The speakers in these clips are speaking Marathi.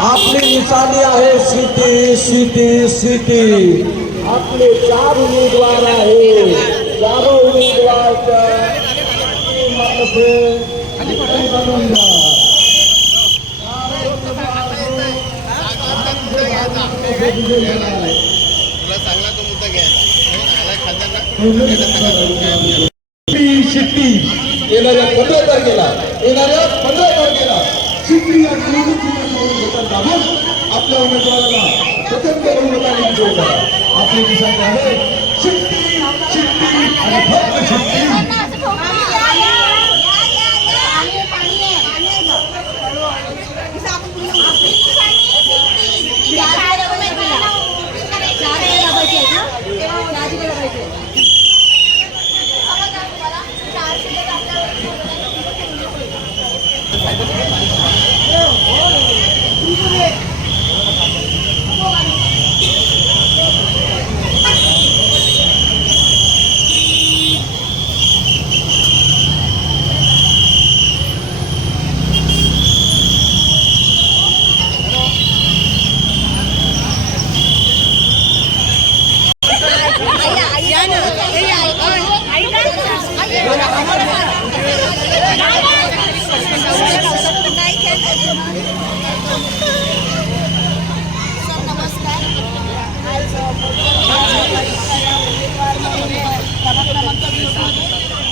आपली निशाणी आहे सिटी सिटी सिटी। आपले 4 उमेदवार आहे, 4 उमेदवारच्या शिट्टी येणाऱ्या 15 तारखेला शिट्टी या आपल्या उमेदवाराला प्रचंड बहुमताने विजय करा। आपली निशाणी आहे शिट्टी शिट्टी आणि फक्त शिट्टी।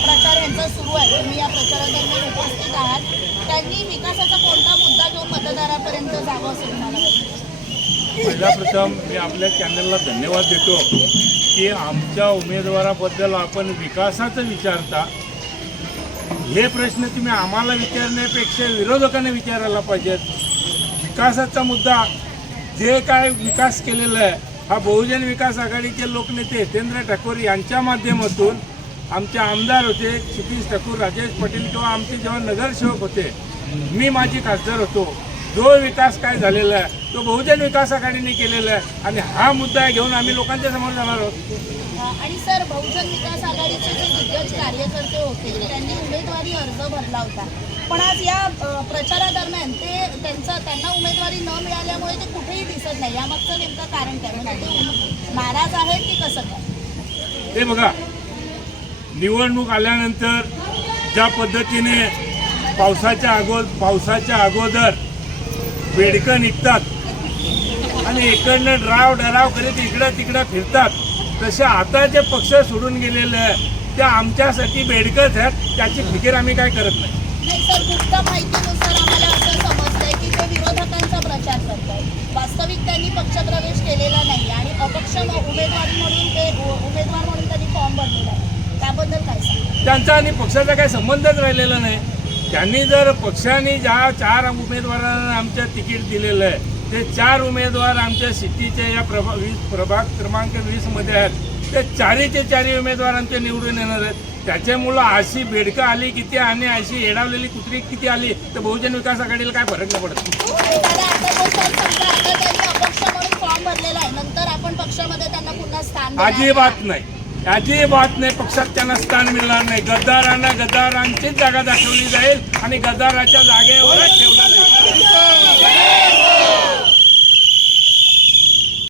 प्रचार यांचा सुरू आहे। तुम्ही या प्रचारादरम्यान उपस्थित आहात। त्यांनी विकासाचा कोणता मुद्दा घेऊन मतदारापर्यंत जावं असं तुम्हाला वाटतं? पहिला प्रथम मी आपल्या चॅनलला धन्यवाद देतो की आमच्या उमेदवाराबद्दल आपण विकासाचं विचारता। हे प्रश्न तुम्ही आम्हाला विचारण्यापेक्षा विरोधकांना विचारायला पाहिजेत। विकासाचा मुद्दा जे काय विकास केलेला आहे हा बहुजन विकास आघाडीचे लोकनेते हितेंद्र ठाकूर यांच्या माध्यमातून आमचे आमदार होते क्षितिज ठाकूर, राजेश पाटील किंवा आमचे जेव्हा नगरसेवक होते, मी माजी खासदार होतो, जो विकास काय झालेला आहे तो बहुजन विकास आघाडीने केलेला आहे आणि हा मुद्दा घेऊन आम्ही लोकांच्या समोर जाणार आहोत। आणि सर, बहुजन विकास आघाडीचे जे दिग्गज कार्यकर्ते होते त्यांनी उमेदवारी अर्ज भरला होता, पण आज या प्रचारादरम्यान त्यांना उमेदवारी न मिळाल्यामुळे ते कुठेही दिसत नाही। यामागचं नेमकं कारण काय? म्हणजे ते नाराज आहेत की कसं काय? ते बघा, निवडणूक आल्यानंतर ज्या पद्धतीने पावसाच्या अगोदर बेडकं निघतात आणि इकडनं डराव करीत इकडं तिकडं फिरतात, तसे आता जे पक्ष सोडून गेलेले आहे ते आमच्यासाठी बेडकंच आहेत, त्याची फिकीर आम्ही काय करत नाही। सर, गुप्त माहितीनुसार आम्हाला असं समजतंय की ते विरोधकांचा प्रचार करतात। वास्तविक त्यांनी पक्षप्रवेश केलेला नाही आणि अपक्ष उमेदवार म्हणून त्यांनी फॉर्म भरलेला आहे। त्याबद्दल काय सांगा? त्यांचा आणि पक्षाचा काही संबंधच राहिलेला नाही। त्यांनी जर पक्षाने ज्या 4 उमेदवारांना आमच्या तिकीट दिलेलं आहे ते 4 उमेदवार आमच्या सिटीच्या या प्रभाग क्रमांक 20 मध्ये आहेत, ते 4चे उमेदवार आमचे निवडून येणार आहेत। त्याच्यामुळं अशी बेडकं आली किती आणि अशी येडावलेली कुत्री किती आली तर बहुजन विकास आघाडीला काय फरक नाही पडत। फॉर्म भरलेला आहे, नंतर आपण पक्षामध्ये त्यांना पुन्हा स्थान अजिबात नाही, पक्षात त्यांना स्थान मिळणार नाही। गद्दारांना गद्दारांचीच जागा दाखवली जाईल आणि गद्दाराच्या जागेवरच ठेवलं जाईल।